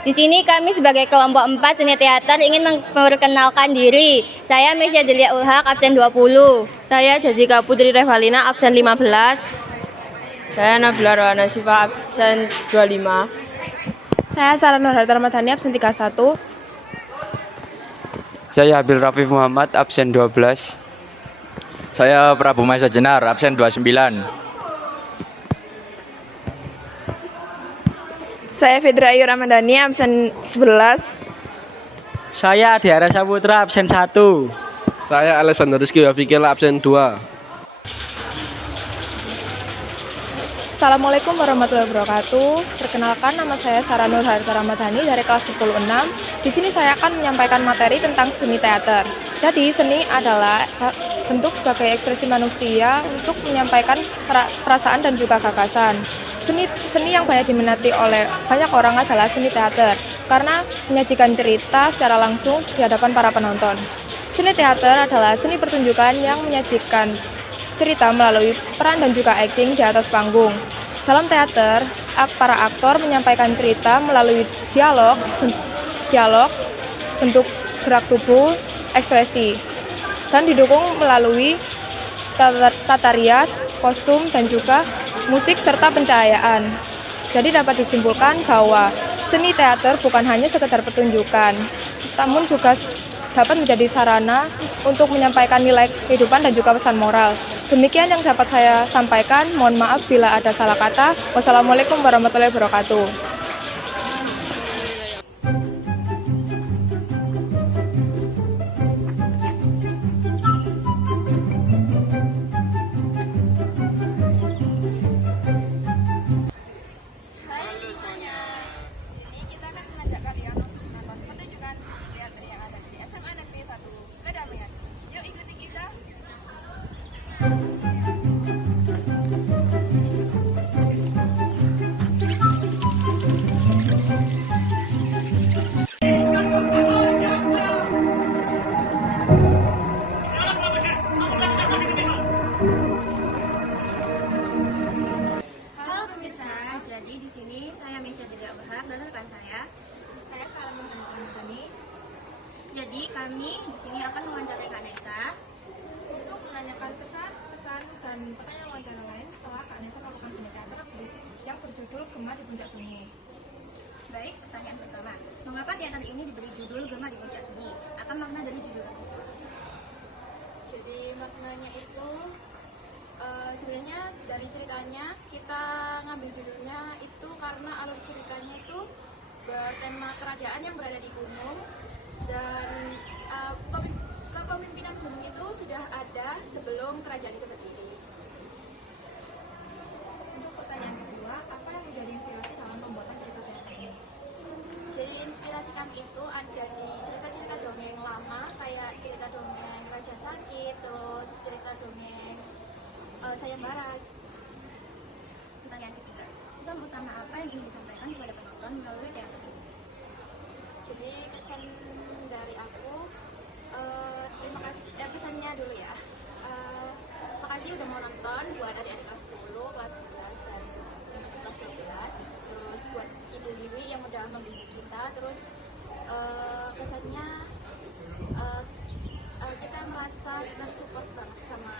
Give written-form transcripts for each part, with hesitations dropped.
Di sini kami sebagai kelompok 4 seni teater ingin memperkenalkan diri. Saya Mesya Delia Ulhak, absen 20. Saya Jessica Putri Revalina, absen 15. Saya Nabila Rohana Syifa, absen 25. Saya Sarah Nurhayati Ramadhani, absen 31. Saya Habil Rafif Muhammad, absen 12. Saya Prabu Maisa Jenar, absen 29. Saya Fedra Ayu Ramadhani, absen 11. Saya Adiara Saputra, absen 1. Saya Alexander Rizky Wafikil, absen 2. Assalamualaikum warahmatullahi wabarakatuh. Perkenalkan, nama saya Sarah Nurhayati Ramadhani dari kelas 10-6. Di sini saya akan menyampaikan materi tentang seni teater. Jadi, seni adalah bentuk sebagai ekspresi manusia untuk menyampaikan perasaan dan juga gagasan. Seni yang banyak diminati oleh banyak orang adalah seni teater, karena menyajikan cerita secara langsung di hadapan para penonton. Seni teater adalah seni pertunjukan yang menyajikan cerita melalui peran dan juga akting di atas panggung. Dalam teater, para aktor menyampaikan cerita melalui dialog, bentuk gerak tubuh, ekspresi, dan didukung melalui tata rias, kostum, dan juga musik serta pencahayaan. Jadi dapat disimpulkan bahwa seni teater bukan hanya sekedar pertunjukan, namun juga dapat menjadi sarana untuk menyampaikan nilai kehidupan dan juga pesan moral. Demikian yang dapat saya sampaikan. Mohon maaf bila ada salah kata. Wassalamualaikum warahmatullahi wabarakatuh. Halo pemirsa, jadi di sini saya Mesya Delia Ulhak dan rekan saya Sarah Nurhayati Ramadhani. Jadi kami di sini akan mewawancarai Kak Nesa untuk menanyakan pesan dan pertanyaan wawancara lain setelah Kak Nesa melakukan seni teater yang berjudul Gema di Puncak Sunyi. Baik, pertanyaan pertama. Mengapa teater ini diberi judul Gema di Puncak Sunyi? Apa makna dari judul tersebut? Jadi maknanya itu sebenarnya dari ceritanya kita ngambil judulnya itu karena alur ceritanya itu bertema kerajaan yang berada di gunung dan kepemimpinan gunung itu sudah ada sebelum kerajaan itu berdiri. Untuk pertanyaan kedua, apa yang menjadi inspirasi dalam pembuatan cerita teater ini? Jadi inspirasi kami itu ada di cerita-cerita dongeng lama kayak cerita dongeng Raja Sakit, terus cerita dongeng sayembara. Pertanyaan ketiga, pesan utama apa yang ingin disampaikan kepada penonton melalui teater ini? Jadi kesan dari aku, terima kasih, pesannya dulu ya. Makasih udah mau nonton buat adik-adik kelas 10, kelas 11, dan kelas 12. Terus buat Ibu Wiwi yang udah membimbing kita. Terus kesannya kita merasa tersupport banget sama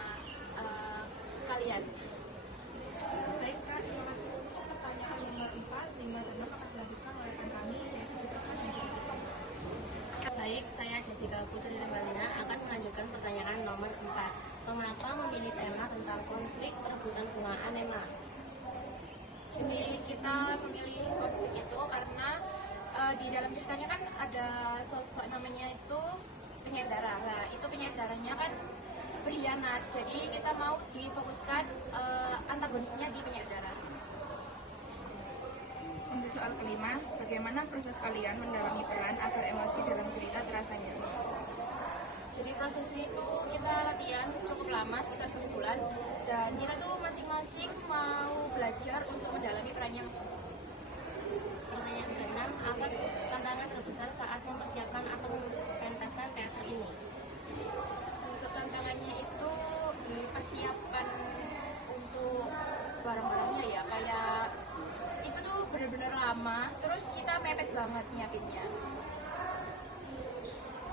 kalian. Baik Kak, terima kasih untuk pertanyaan nomor 4, 5, dan 6 akan dilanjutkan oleh rekan kami yaitu Jessica dan Jessica. Baik, saya Jessica Putri Revalina akan melanjutkan pertanyaan nomor 4. Mengapa memilih tema tentang konflik perebutan bunga anema? Jadi kita memilih konflik itu karena di dalam ceritanya kan ada sosok namanya itu penyair darah. Nah, itu penyair darahnya kan berkhianat. Jadi kita mau difokuskan antagonisnya di penyair darah. Untuk soal kelima, bagaimana proses kalian mendalami peran agar emosi dalam cerita terasa nyata? Jadi prosesnya itu kita latihan cukup lama, sekitar 1 bulan. Dan kita tuh masing-masing mau belajar untuk mendalami perannya masing-masing. Pertanyaan keenam, apa tantangan terbesar saat mempersiapkan atau mementaskan teater ini? Untuk tantangannya itu dipersiapkan untuk barang-barangnya ya, kayak itu tuh benar-benar lama, terus kita mepet banget nyiapinnya.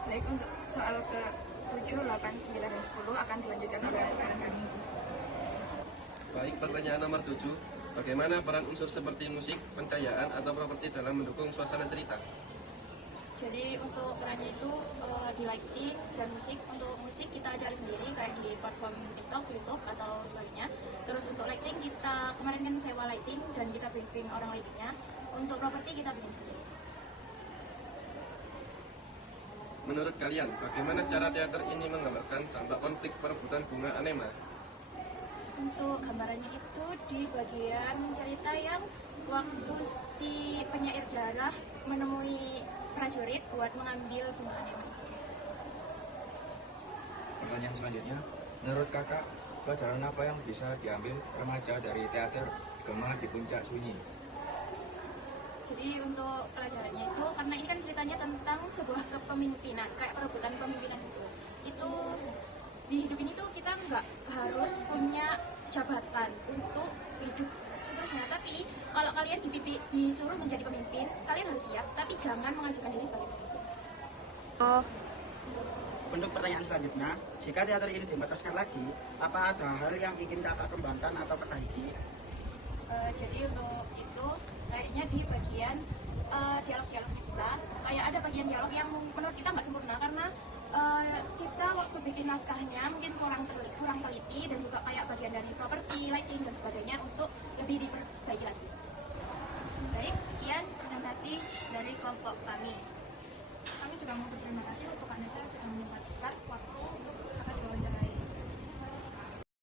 Baik, untuk soal ke 7, 8, 9, dan 10 akan dilanjutkan oleh rekan kami. Baik, pertanyaan nomor 7. Bagaimana peran unsur seperti musik, pencahayaan, atau properti dalam mendukung suasana cerita? Jadi untuk perannya itu di lighting dan musik. Untuk musik kita cari sendiri kayak di platform TikTok, YouTube atau sebagainya. Terus untuk lighting kita kemarin kan sewa lighting dan kita briefing orang lightingnya. Untuk properti kita bikin sendiri. Menurut kalian, bagaimana cara teater ini menggambarkan dampak konflik perebutan bunga anema? Untuk gambarannya itu di bagian cerita yang waktu si penyair darah menemui prajurit buat mengambil bunga anema itu. Pertanyaan selanjutnya, menurut kakak, pelajaran apa yang bisa diambil remaja dari teater Gema di Puncak Sunyi? Jadi untuk pelajarannya itu, karena ini kan ceritanya tentang sebuah kepemimpinan, kayak perebutan kepemimpinan itu. Itu di hidup ini tuh kita nggak harus punya jabatan untuk hidup seterusnya. Tapi kalau kalian disuruh menjadi pemimpin, kalian harus siap, tapi jangan mengajukan diri sebagai pemimpin. Untuk pertanyaan selanjutnya, jika teater ini dibataskan lagi, apa ada hal yang ingin kakak kembangkan atau perbaiki? Jadi untuk itu kayaknya di bagian dialog-dialognya kita, kayak ada bagian dialog yang menurut kita nggak sempurna karena kita waktu bikin naskahnya mungkin kurang teliti dan juga kayak bagian dari properti, lighting dan sebagainya untuk lebih diperbaiki lagi. Baik, sekian presentasi dari kelompok kami. Kami juga mau berterima kasih untuk Kak Nesa yang sudah menyempatkan